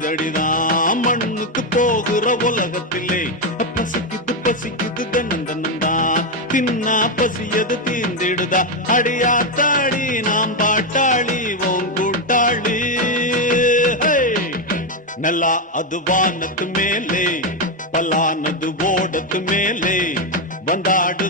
மனிதடிதான் மண்ணுக்கு போகிற உலகத்திலே பசிக்குது பசிக்குது தன்னந்தன்னந்தான் தின்னா பசியது தீர்ந்திடுதா அடியாத்தாடி நாம் பாட்டாளி ஓம் கூட்டாளி நல்லா அது வானத்து மேலே பல்லானது ஓடத்து மேலே வந்தாடு